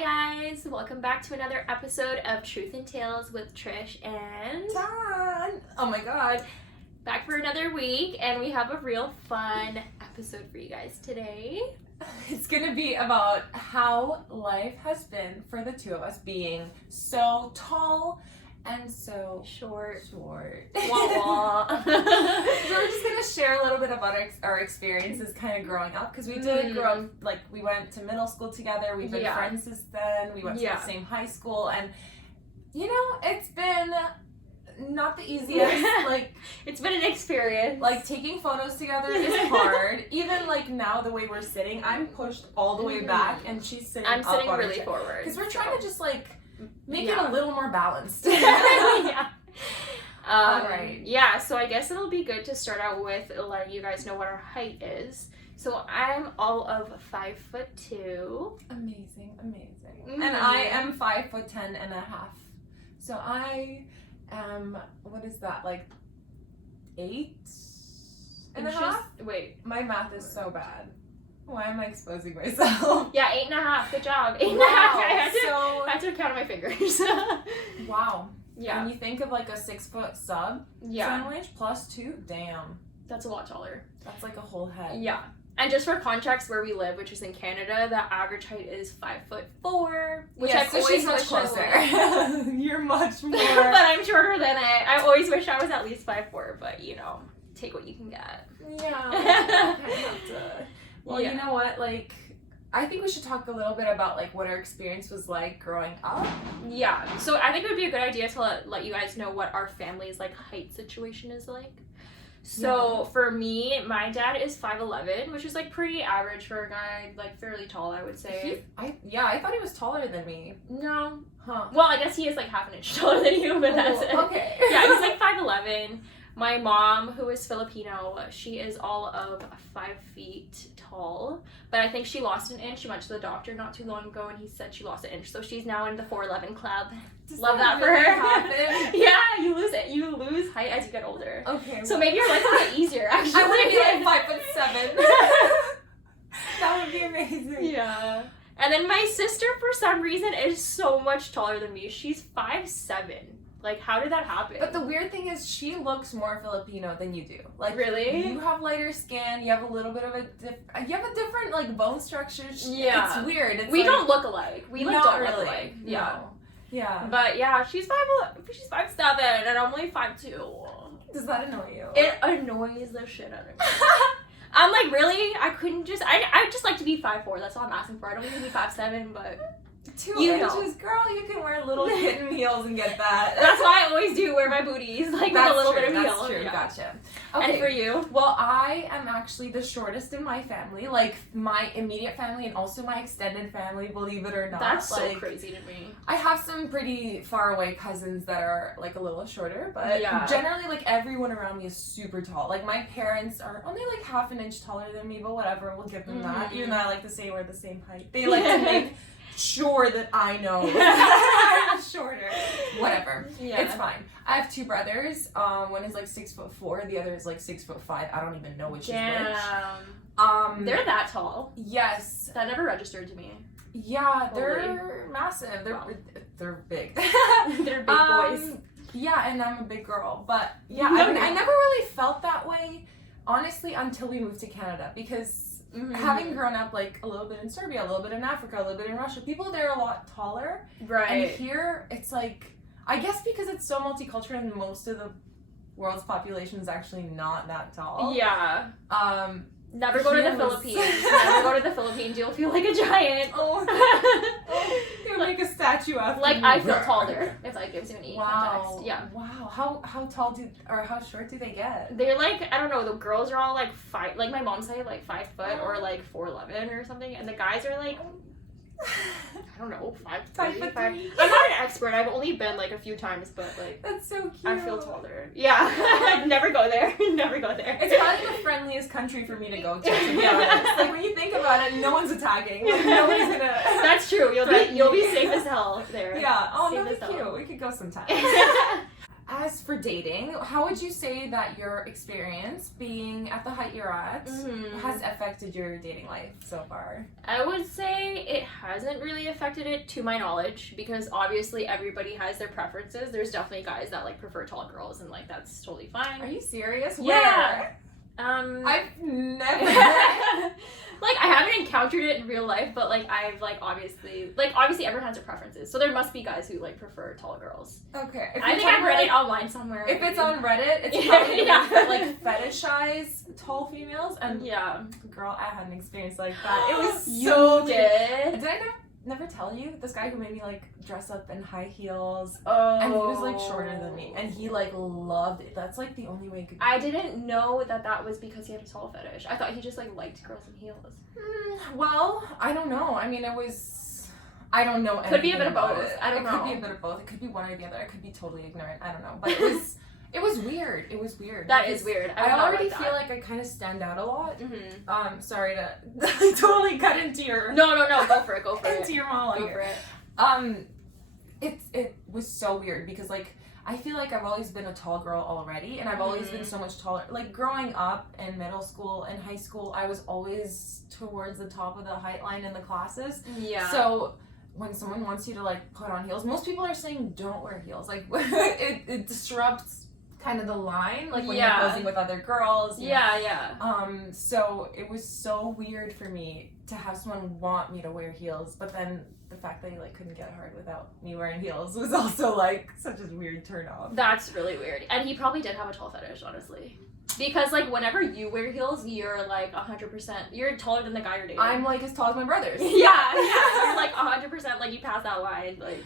Hi guys, welcome back to another episode of Truth and Tales with Trish and Don. Oh my god. Back for another week, and we have a real fun episode for you guys today. It's gonna be about how life has been for the two of us being so tall and so Short. Wah, wah. So we're just gonna share a little bit about our experiences kind of growing up, because we did grow up, like we went to middle school together, we've been friends since then, we went to the same high school, and you know, it's been not the easiest. Like, it's been an experience. Like, taking photos together is hard. Even like now, the way we're sitting, I'm pushed all the way back and she's sitting I'm up sitting on really forward, because we're trying to just like make it a little more balanced. Yeah. Alright. Yeah, so I guess it'll be good to start out with letting you guys know what our height is. So I'm all of 5'2". Amazing. Mm-hmm. And I am 5'10" and a half. So I am, what is that, like 8 and a half? Wait. My math is so bad. Why am I exposing myself? Yeah, 8.5. Good job. 8.5. Wow. I had to count on my fingers. Wow. Yeah. When you think of like a 6 foot sub sandwich plus 2, damn. That's a lot taller. That's like a whole head. Yeah. And just for context, where we live, which is in Canada, the average height is 5'4", which I've so always she's much wished I closer. was. You're much more. But I'm shorter than it. I always wish I was at least 5'4", but you know, take what you can get. Yeah. I have to. Well, Yeah. you know what? Like, I think we should talk a little bit about like what our experience was like growing up. Yeah. So I think it would be a good idea to let you guys know what our family's like height situation is like. So for me, my dad is 5'11", which is like pretty average for a guy, like fairly tall, I would say. I thought he was taller than me. No. Huh. Well, I guess he is like half an inch taller than you, but that's it. Okay. Yeah, he's like 5'11". My mom, who is Filipino, she is all of 5 feet tall, but I think she lost an inch. She went to the doctor not too long ago, and he said she lost an inch, so she's now in the 4'11" club. Love that for her. Yeah, you lose height as you get older. Okay. So maybe your life will get easier, actually. I want to be like 5'7". That would be amazing. Yeah. And then my sister, for some reason, is so much taller than me. She's 5'7". Like, how did that happen? But the weird thing is, she looks more Filipino than you do. Like, really? You have lighter skin. You have a little bit of you have a different like bone structure. Yeah. It's weird. It's we like, don't look alike. We like, don't really. look alike. Yeah. No. Yeah. But yeah, she's 5'7", and I'm only 5'2". Does that annoy you? It annoys the shit out of me. I'm like, really? I couldn't just. I just like to be 5'4". That's all I'm asking for. I don't need to be 5'7", but 2 inches, girl. You can wear little kitten heels and get that. That's why I always do wear my booties, like with a little bit of heel. That's true. Yeah. Gotcha. Okay. And for you? Well, I am actually the shortest in my family. Like, my immediate family and also my extended family, believe it or not. That's like, so crazy to me. I have some pretty far away cousins that are like a little shorter, but generally like everyone around me is super tall. Like, my parents are only like half an inch taller than me, but whatever, we'll give them that. Even though I like to say we're the same height. They like to make sure that I know I'm shorter. Whatever. Yeah. It's fine. I have 2 brothers. One is like 6'4", the other is like 6'5". I don't even know which is which. They're that tall. Yes. That never registered to me. Yeah, they're massive. They're big. They're big boys. Yeah, and I'm a big girl. But yeah, I never really felt that way, honestly, until we moved to Canada, because having grown up like a little bit in Serbia, a little bit in Africa, a little bit in Russia, people there are a lot taller. Right. And here, it's like, I guess because it's so multicultural and most of the world's population is actually not that tall. Yeah. Never go to the Philippines. Never go to the Philippines. You'll feel like a giant. You'll make a statue out of like, I feel taller, if that gives you any context. Yeah. Wow. How tall how short do they get? They're like, I don't know, the girls are all like 5, like my mom's height, like 5 foot or like 4'11" or something, and the guys are like, I don't know, 5'3". I'm not an expert. I've only been like a few times, but like, that's so cute. I feel taller. Yeah. Never go there. Never go there. It's probably the friendliest country for me to go to be honest. Like, when you think about it, no one's attacking. Like, nobody's gonna. That's true. You'll be safe as hell there. Yeah. Oh, safe that'd be as hell. cute. We could go sometime. as for dating, how would you say that your experience being at the height you're at has affected your dating life so far? I would say it hasn't really affected it to my knowledge, because obviously everybody has their preferences. There's definitely guys that like prefer tall girls, and like that's totally fine. Are you serious? Yeah. Where? I've never like I haven't encountered it in real life, but like I've like obviously everyone has their preferences, so there must be guys who like prefer tall girls. Okay. I think I've read it online somewhere. If it's on Reddit, it's probably like fetishize tall females, and girl, I had an experience like that. It was so good. Did I never tell you this guy who made me like dress up in high heels? Oh. And he was like shorter than me, and he like loved it. That's like the only way he could. I didn't know that was because he had a tall fetish. I thought he just like liked girls in heels. Well, I don't know. I mean, I don't know. Could be a bit of both. I don't know. It could be a bit of both. It could be one or the other. I could be totally ignorant. I don't know. But it was weird. It was weird. That is weird. I already feel like I kind of stand out a lot. Mm-hmm. Sorry to totally cut into your. No. Go for it. Go for it. Into your monologue. Go for it. It was so weird because like I feel like I've always been a tall girl already, and I've always been so much taller. Like growing up in middle school and high school, I was always towards the top of the height line in the classes. Yeah. So when someone wants you to like put on heels, most people are saying don't wear heels. Like it disrupts kind of the line, like when you're posing with other girls. Yeah. So it was so weird for me to have someone want me to wear heels, but then the fact that he like couldn't get hard without me wearing heels was also like such a weird turn off. That's really weird. And he probably did have a tall fetish, honestly. Because like whenever you wear heels, you're like 100%. You're taller than the guy you're dating. I'm like as tall as my brothers. Yeah. You're like 100%. Like you pass that line. Like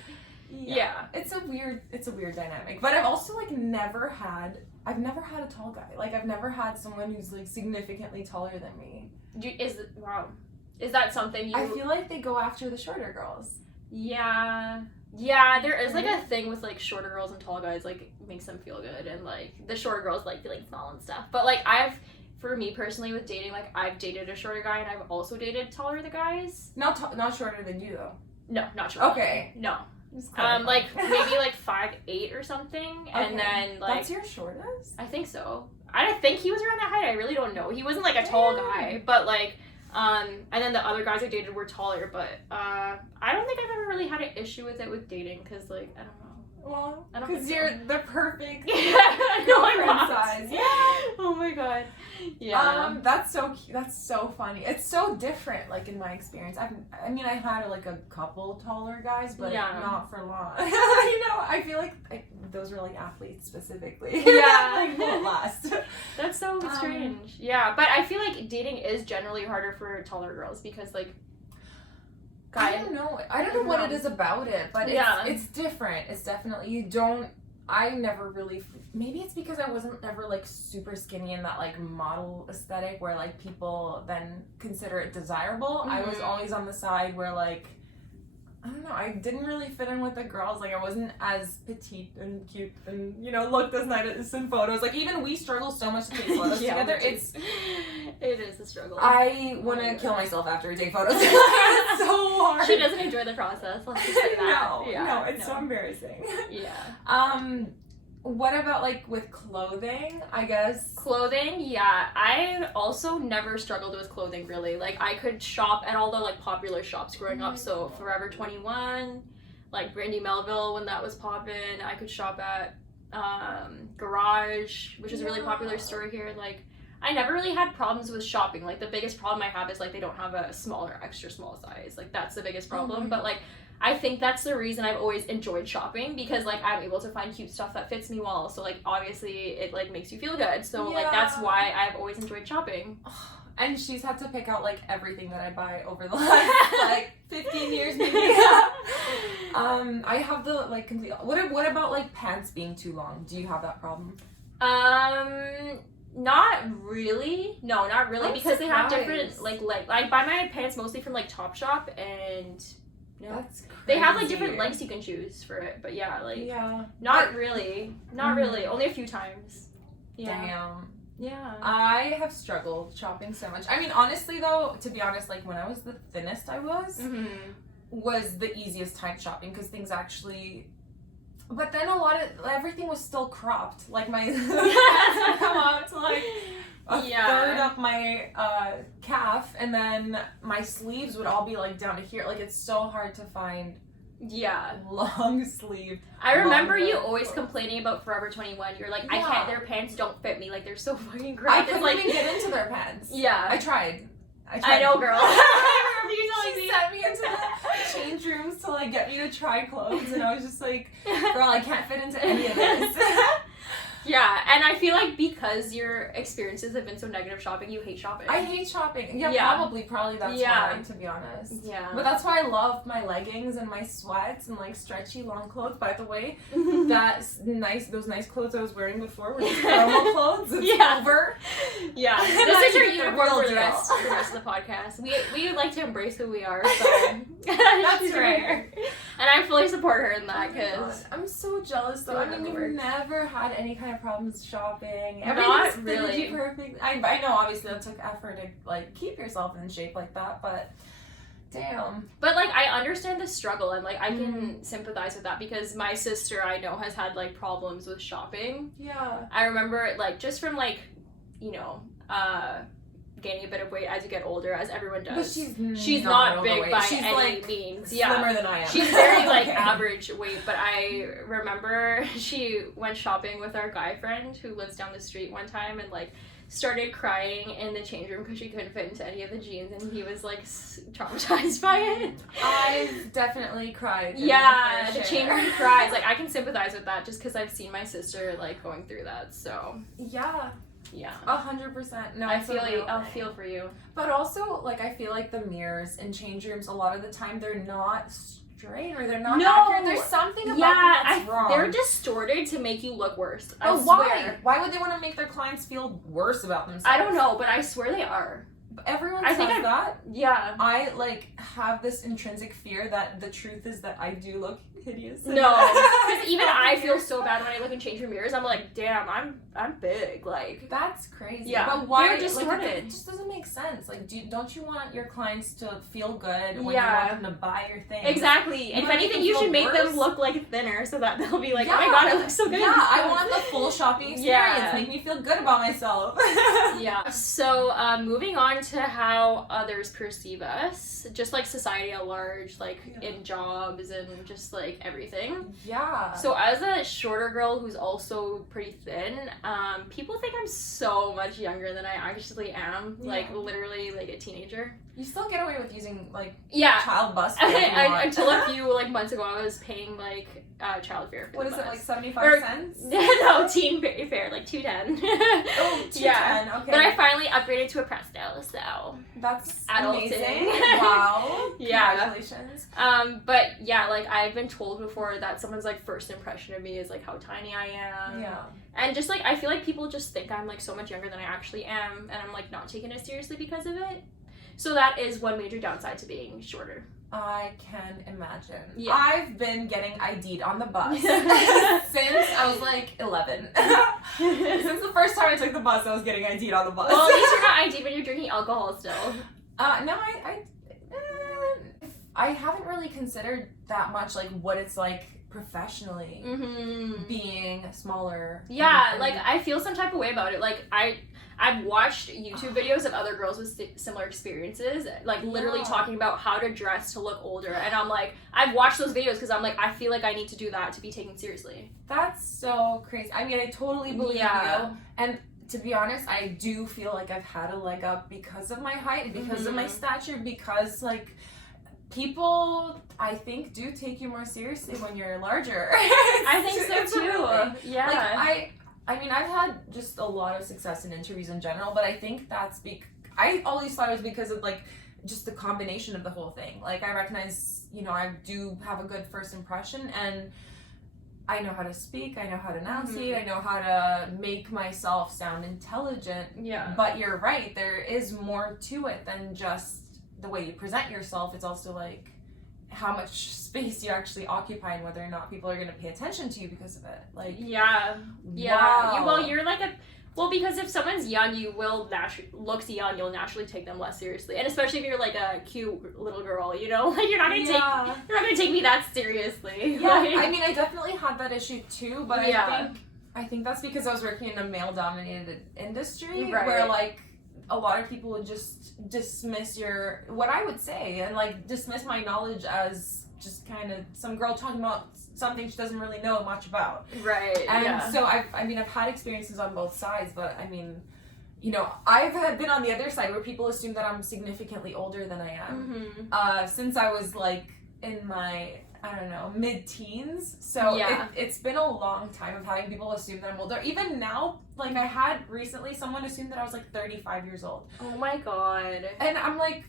yeah. It's a weird dynamic. But I've also like never had a tall guy. Like I've never had someone who's like significantly taller than me. Is that something you... I feel like they go after the shorter girls. Yeah, there is like a thing with like shorter girls and tall guys, like it makes them feel good, and like the shorter girls like feeling small and stuff. But like for me personally with dating, like I've dated a shorter guy and I've also dated taller the guys. Not shorter than you though. No, not shorter. Okay. No. Like maybe like 5'8" or something, and then like that's your shortest? I think so. I think he was around that height. I really don't know. He wasn't like a tall guy, but like. And then the other guys I dated were taller, but I don't think I've ever really had an issue with it with dating, because like I don't know. Well, I don't because think you're the perfect girlfriend size. Yeah. Oh my god. Yeah. That's so cute. That's so funny. It's so different. Like in my experience, I had like a couple taller guys, but not for long. I feel like those were like athletes specifically. Yeah. Like won't last. That's so strange. Yeah, but I feel like dating is generally harder for taller girls because like. I don't know what it is about it, but it's different. It's definitely I never really, maybe it's because I wasn't ever like super skinny in that like model aesthetic where like people then consider it desirable. I was always on the side where like, I don't know, I didn't really fit in with the girls. Like I wasn't as petite and cute and looked as nice in photos. Like even we struggle so much to take photos together. It is a struggle. I want to kill myself after I take photos. It's so hard. She doesn't enjoy the process. Let's just say that. No, it's so embarrassing. Yeah. What about like with clothing? I guess clothing. Yeah, I also never struggled with clothing really. Like I could shop at all the like popular shops growing up. So Forever 21, like Brandy Melville when that was poppin'. I could shop at Garage, which is a really popular store here. Like I never really had problems with shopping. Like the biggest problem I have is like they don't have a smaller extra small size. Like that's the biggest problem. But like I think that's the reason I've always enjoyed shopping, because like I'm able to find cute stuff that fits me well. So like obviously it like makes you feel good. So like that's why I've always enjoyed shopping. And she's had to pick out like everything that I buy over the last like 15 years maybe. I have the like complete. What about like pants being too long? Do you have that problem? Not really. No, not really. I'm because surprised. They have different like I buy my pants mostly from like Topshop, and that's crazy. They have like different lengths you can choose for it. But not really. Not really. Only a few times. Damn. Yeah. I have struggled shopping so much. I mean, honestly though, to be honest, like when I was the thinnest I was the easiest time shopping, because things actually But then everything was still cropped. Like my pants would come out to like a third of my calf, and then my sleeves would all be like down to here. Like it's so hard to find long sleeve. I remember you always complaining about Forever 21. You're like, I can't, their pants don't fit me. Like they're so fucking great. I couldn't even get into their pants. Yeah. I tried. I know, girl. I remember you telling me. She sent me into the change rooms to like get me to try clothes, and I was just like, girl, I can't fit into any of this. Yeah, and I feel like because your experiences have been so negative shopping, you hate shopping. I hate shopping. Yeah, probably that's why, to be honest. Yeah. But that's why I love my leggings and my sweats and like stretchy long clothes. By the way, those nice clothes I was wearing before were just promo clothes. It's over. Yeah. This is your uniform for the rest of the podcast. We would like to embrace who we are, so that's right. And I fully support her in that because I'm so jealous though. I mean, you've never had any kind of problems shopping. Not Everything's really perfect. I know obviously that took effort to like keep yourself in shape like that, but damn. But like I understand the struggle, and like I can sympathize with that because my sister I know has had like problems with shopping. Yeah. I remember like just from like, gaining a bit of weight as you get older, as everyone does. But she's not big by she's any like means. Yeah. Slimmer than I am. She's very like average weight, but I remember she went shopping with our guy friend who lives down the street one time and like started crying in the change room because she couldn't fit into any of the jeans, and he was like traumatized by it. I've definitely cried. Yeah, the change room cries. Like I can sympathize with that just because I've seen my sister like going through that. So yeah. 100%. No, I feel for you. But also, like, I feel like the mirrors in change rooms, a lot of the time, they're not straight or they're not accurate. There's something about them that's wrong. They're distorted to make you look worse. But why? Why would they want to make their clients feel worse about themselves? I don't know, but I swear they are. Everyone says that. Yeah. I, like, have this intrinsic fear that the truth is that I do look hideous. No, because even I feel so bad when I look in change room mirrors. I'm like, damn, I'm big. Like that's crazy. Yeah, but why? They're distorted. Like, it just doesn't make sense. Like, don't you want your clients to feel good when you want them to buy your things? Exactly. If anything, you should make them look like thinner so that they'll be like, oh my god, I look so good. Yeah, I want the full shopping experience. Make me feel good about myself. Yeah. So moving on to how others perceive us, just like society at large, like in jobs and just like everything. Yeah. So as a shorter girl who's also pretty thin, people think I'm so much younger than I actually am. Yeah. Like literally like a teenager. You still get away with using like child bus until a few like months ago I was paying like child fare for what the is bus. It like 75 cents? No, teen fare, like $2.10. Oh, $2.10, okay. But I finally upgraded to a Presto, so that's adulting. Amazing. Wow. Yeah. Congratulations. But yeah, like I've been told before that someone's like first impression of me is like how tiny I am. Yeah. And just like I feel like people just think I'm like so much younger than I actually am, and I'm like not taking it seriously because of it. So that is one major downside to being shorter. I can imagine. Yeah. I've been getting ID'd on the bus since I was like 11. Since the first time I took the bus, I was getting ID'd on the bus. Well, at least you're not ID'd when you're drinking alcohol still. No, I haven't really considered that much like what it's like professionally being smaller. Yeah, like I feel some type of way about it. Like I've watched YouTube videos of other girls with similar experiences, like literally talking about how to dress to look older, and I'm like, I've watched those videos because I'm like, I feel like I need to do that to be taken seriously. That's so crazy. I mean, I totally believe you, and to be honest, I do feel like I've had a leg up because of my height, because of my stature, because like people, I think, do take you more seriously when you're larger. I think so too. Yeah. Like, I mean, I've had just a lot of success in interviews in general, but I think that's I always thought it was because of like just the combination of the whole thing. Like I recognize, I do have a good first impression, and I know how to speak, I know how to enunciate, I know how to make myself sound intelligent. Yeah. But you're right, there is more to it than just the way you present yourself. It's also like how much space you actually occupy and whether or not people are going to pay attention to you because of it. Like wow. Well, you're like Well, because if someone's young, you will looks young, you'll naturally take them less seriously, and especially if you're like a cute little girl, you know, like you're not gonna take me that seriously. Yeah, I mean, I definitely had that issue too, but I think that's because I was working in a male-dominated industry where like a lot of people would just dismiss what I would say and like dismiss my knowledge as just kind of some girl talking about something she doesn't really know much about. Right. And so I've had experiences on both sides, but I mean, you know, I've been on the other side where people assume that I'm significantly older than I am. Since I was like in my, I don't know, mid-teens. So it's been a long time of having people assume that I'm older. Even now, like I had recently someone assumed that I was like 35 years old. Oh my god. And I'm like,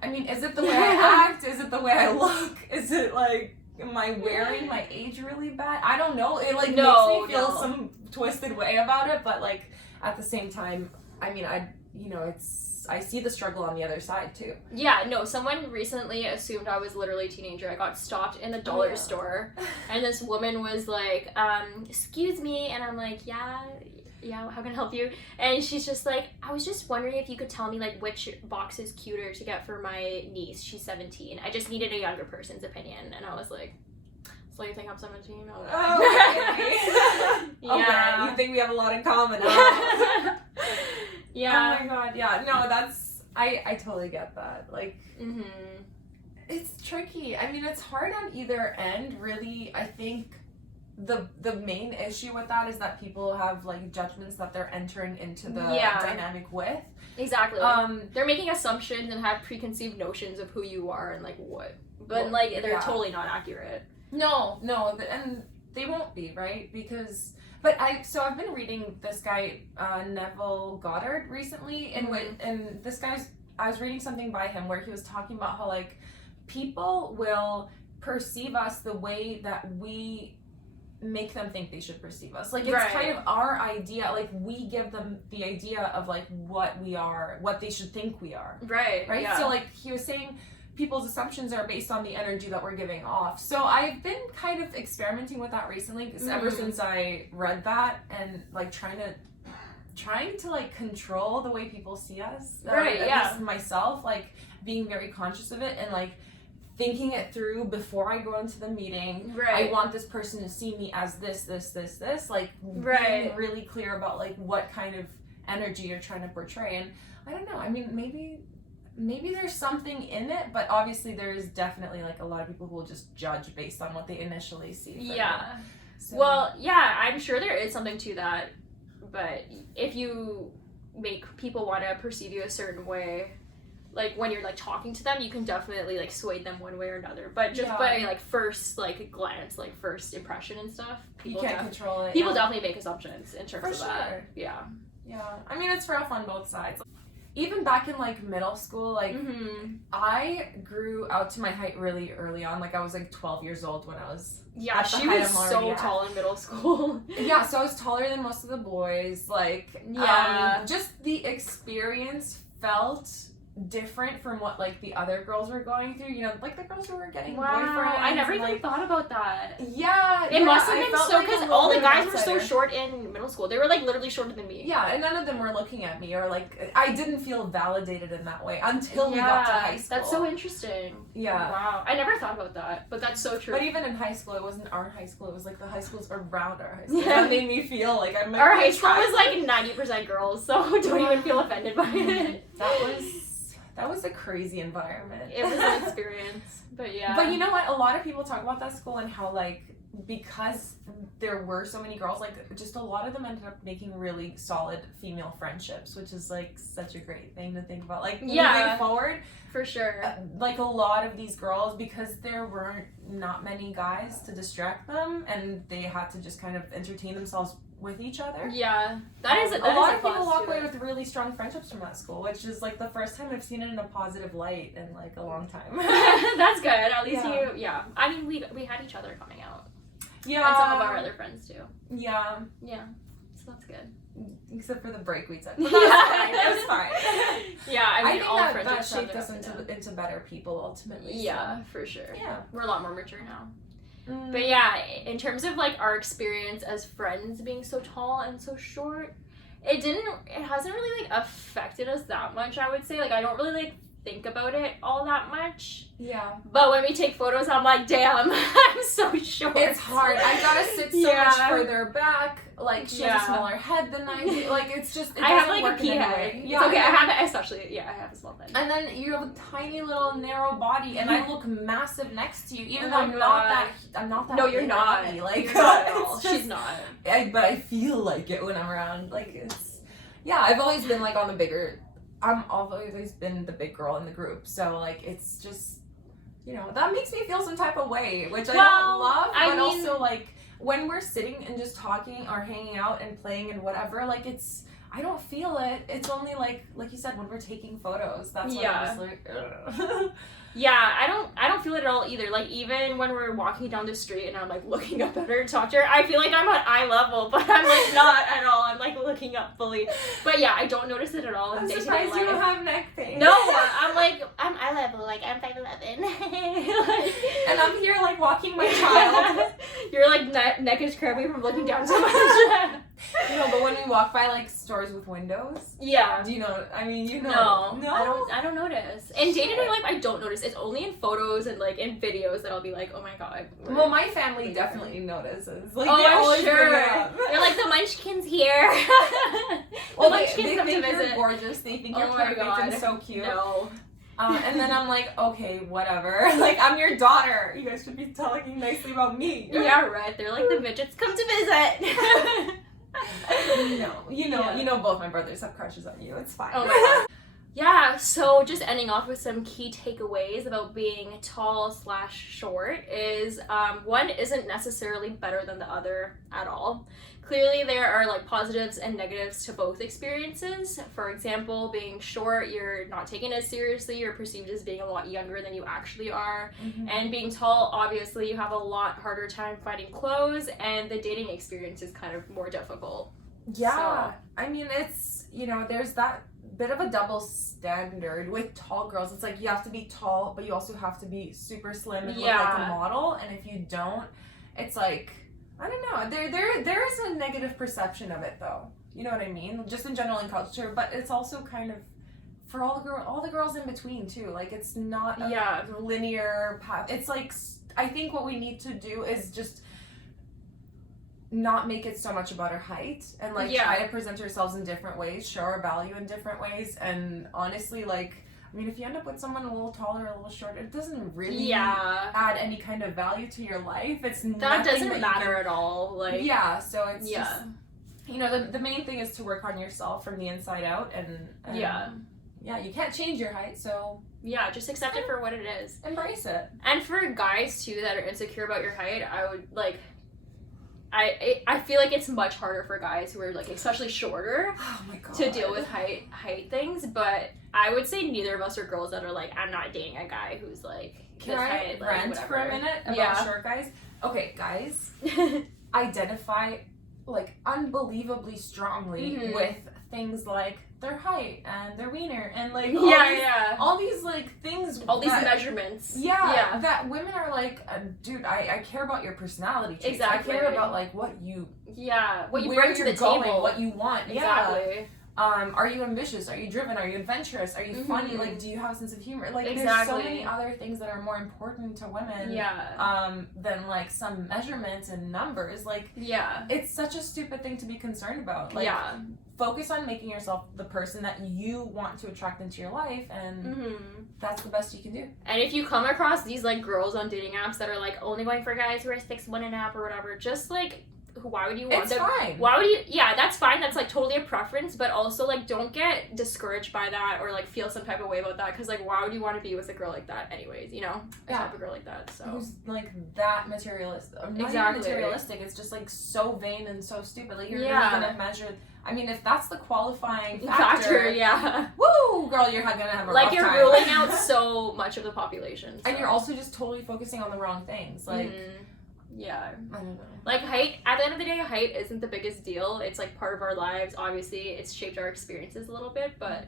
I mean, is it the way I act? Is it the way I look? Is it like, am I wearing my age really bad? I don't know. It like makes me feel some twisted way about it, but like at the same time, I mean, I see the struggle on the other side too. Yeah, no, someone recently assumed I was literally a teenager. I got stopped in the dollar store and this woman was like, excuse me, and I'm like, yeah, how can I help you? And she's just like, I was just wondering if you could tell me like which box is cuter to get for my niece. She's 17. I just needed a younger person's opinion. And I was like, so you think I'm 17? Oh, okay. Yeah. Okay, you think we have a lot in common. Yeah. Oh my god, yeah. No, that's, I totally get that. Like, it's tricky. I mean, it's hard on either end, really. I think the main issue with that is that people have like judgments that they're entering into the dynamic with. Exactly. They're making assumptions and have preconceived notions of who you are and like what, but like they're totally not accurate. No, and they won't be, right? Because I've been reading this guy Neville Goddard recently, and this guy's, I was reading something by him where he was talking about how like people will perceive us the way that we make them think they should perceive us. Like, it's kind of our idea, like we give them the idea of like what we are, what they should think we are. Right. Yeah. So like he was saying, people's assumptions are based on the energy that we're giving off. So I've been kind of experimenting with that recently, ever since I read that, and like trying to like control the way people see us. At least myself, like being very conscious of it and like thinking it through before I go into the meeting. I want this person to see me as this, like being really clear about like what kind of energy you're trying to portray. And I don't know, I mean, maybe there's something in it, but obviously there's definitely like a lot of people who will just judge based on what they initially see. So. Well, yeah, I'm sure there is something to that, but if you make people want to perceive you a certain way, like when you're like talking to them, you can definitely like sway them one way or another. But just by like first like glance, like first impression and stuff, people you can't control it. People definitely make assumptions in terms of that. Yeah. I mean, it's rough on both sides. Even back in like middle school, like I grew out to my height really early on. Like I was like 12 years old when I was she was so tall in middle school. So I was taller than most of the boys. Like just the experience felt different from what like the other girls were going through, you know, like the girls who were getting boyfriends. I never even thought about that. It must have been so, because all the guys were so short in middle school. They were like literally shorter than me. And none of them were looking at me, or like I didn't feel validated in that way until we got to high school. That's so interesting. Wow, I never thought about that, but that's so true. But even in high school, it wasn't our high school, it was like the high schools around our high school. That made me feel like I'm like, our high school was like 90% girls, so don't even feel offended by it. That was a crazy environment. It was an experience. But you know what? A lot of people talk about that school and how, like, because there were so many girls, like, just a lot of them ended up making really solid female friendships, which is, like, such a great thing to think about. Like, moving forward. For sure. Like, a lot of these girls, because there weren't not many guys to distract them, and they had to just kind of entertain themselves with each other. That is a lot of people walk away with really strong friendships from that school, which is like the first time I've seen it in a positive light in like a long time. That's good. At least I mean, we had each other coming out. And some of our other friends too. So that's good. Except for the break we took. But that was fine. I mean, I think that shaped us into better people ultimately. For sure. We're a lot more mature now. But yeah, in terms of like our experience as friends being so tall and so short, it hasn't really like affected us that much, I would say. Like I don't really like think about it all that much. Yeah. But when we take photos, I'm like, damn, I'm so short. It's hard. I gotta sit so much further back. Like, she has a smaller head than I do. Like, it's just, I have like a pea head. Yeah, it's okay. I have a small head. And then you have a tiny little narrow body, and I look massive next to you, even though I'm not that No, you're not. Heavy. Like, you're not at all. Just, she's not. But I feel like it when I'm around. Like, it's, yeah, I've always been like on the bigger, I've always been the big girl in the group. So, like, it's just, you know, that makes me feel some type of way, which I don't love, but also, like, when we're sitting and just talking or hanging out and playing and whatever, like, it's, I don't feel it. It's only like you said, when we're taking photos, that's when I'm just like, ugh. Yeah, I don't feel it at all either. Like, even when we're walking down the street and I'm like looking up at her to talk to her, I feel like I'm at eye level, but I'm like not at all. I'm like looking up fully. But yeah, I don't notice it at all in day-to-day life. You don't have neck pain. No, I'm eye level, like I'm 5'11". And I'm here like walking my child. You're like neck is cramping from looking down so much. No, but when we walk by like stores with windows, yeah. Do you know? I mean, you know. No, I don't notice. In day-to-day life, I don't notice. It's only in photos and like in videos that I'll be like, oh my god. Well, my family definitely notices. Like, I'm sure. They're like, the Munchkins here. Well, they think you're gorgeous. They think you're perfect and so cute. No. And then I'm like, okay, whatever. Like, I'm your daughter. You guys should be talking nicely about me. Yeah, right. They're like, the midgets come to visit. You know, both my brothers have crushes on you. It's fine. Oh my god. Yeah, so just ending off with some key takeaways about being tall/short is one isn't necessarily better than the other at all. Clearly, there are like positives and negatives to both experiences. For example, being short, you're not taken as seriously, you're perceived as being a lot younger than you actually are. Mm-hmm. And being tall, obviously, you have a lot harder time finding clothes, and the dating experience is kind of more difficult. Yeah, so. I mean, it's, you know, there's that bit of a double standard with tall girls. It's like you have to be tall, but you also have to be super slim and look like a model. And if you don't, it's like, I don't know. There is a negative perception of it, though. You know what I mean? Just in general in culture, but it's also kind of for all the girls in between too. Like, it's not a linear path. It's like, I think what we need to do is just not make it so much about our height and like try to present ourselves in different ways, show our value in different ways. And honestly, like, I mean, if you end up with someone a little taller, a little shorter, it doesn't really add any kind of value to your life. It's that doesn't matter at all. Like, so it's just, you know, the main thing is to work on yourself from the inside out, and you can't change your height, so just accept it for what it is. Embrace it. And for guys too that are insecure about your height, I would like. I feel like it's much harder for guys who are like especially shorter to deal with height things, but I would say neither of us are girls that are like, I'm not dating a guy who's like Can I rant for a minute about short guys? Okay, guys, identify like unbelievably strongly with things like their height and their wiener and like all these like things, all these measurements that women are like, dude, I care about your personality traits. Exactly. I care about like what you bring to the table, what you want. Are you ambitious? Are you driven? Are you adventurous? Are you funny? Like, do you have a sense of humor? Like, there's so many other things that are more important to women than like some measurements and numbers. Like, it's such a stupid thing to be concerned about. Like, focus on making yourself the person that you want to attract into your life, and that's the best you can do. And if you come across these like girls on dating apps that are like only going for guys who are 6'1" or whatever, just like, why would you want them? It's fine. Why would you? Yeah, that's fine. That's like totally a preference, but also like don't get discouraged by that or like feel some type of way about that, because like why would you want to be with a girl like that anyways? You know, a type of girl like that. So who's like that materialistic? Not materialistic. It's just like so vain and so stupid. Like, you're really gonna measure. I mean, if that's the qualifying factor, woo, girl, you're gonna have a rough time. You're ruling out so much of the population, and you're also just totally focusing on the wrong things. Like. Yeah. I don't know. Like, height, at the end of the day, height isn't the biggest deal. It's like part of our lives. Obviously, it's shaped our experiences a little bit, but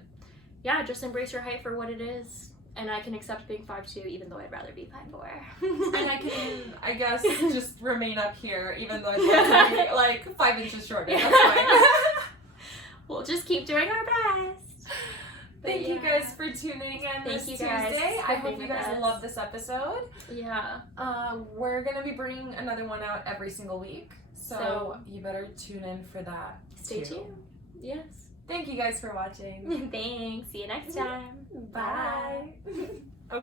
yeah, just embrace your height for what it is. And I can accept being 5'2", even though I'd rather be 5'4". And I can, I guess, just remain up here, even though I'd like to be like 5 inches shorter. That's fine. We'll just keep doing our best. Thank you guys for tuning in this Tuesday. I hope you guys love this episode. Yeah. We're going to be bringing another one out every single week. So you better tune in for that. Stay tuned. Yes. Thank you guys for watching. Thanks. See you next time. Bye.